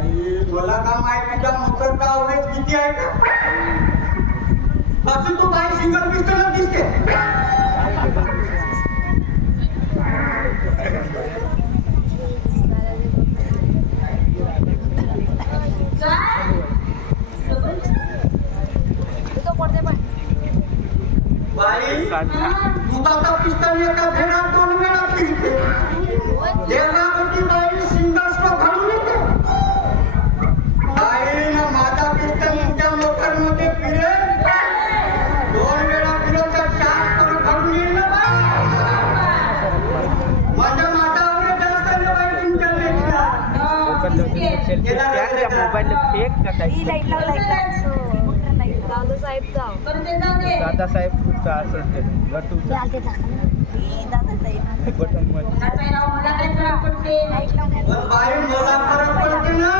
मला का माहिती तुझ्या मोकरचा अवरेज किती आहे का? अजून तू बाई सिंगल पिस्टल दिसते. बाई तू आता पिस्टल एका भेडात 2 वेळा फिरते. देवगावची बाई सिंगल स्टॉक घालून येते. बाईनं माझा पिस्टल तुझ्या मोकरमध्ये फिरेल. 2 वेळा फिरत तर 4 करून घालून येईल ना बाई. माझ्या मातावर जास्त ना बाई तुमच्या लेकरा. दादासाहेब तुमचा असेल ते पण बाई मला फरक पडते ना.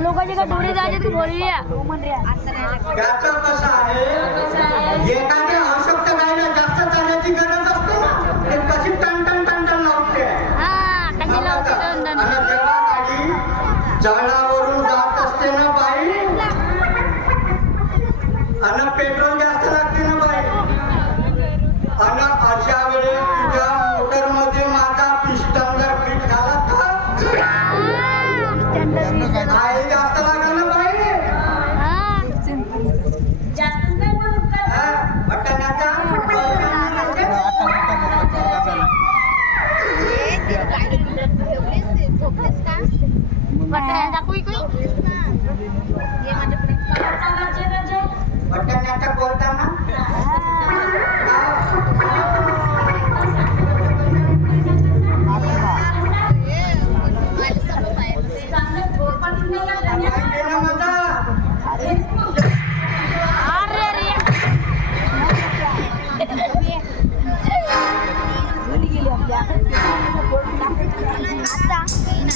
लोकांची का डोळे जायचे तू बोलली त्याचं कसं आहे, एखाद्या आवश्यकता गायला जास्त चालण्याची गरज असते ना, ते कशी टन टन टन टन लावते. आणि जेव्हा गाडी जळणावरून जात असते ना बाई, आणि पेट्रोल जास्त लागते ना बाई, आणि अशा वेळेस तुझ्या मोटरमध्ये माझा पिस्टन जर फिट झाला तर आई जास्त लागेल ना बाई. बटनाचा बटनाचा बोलताना आता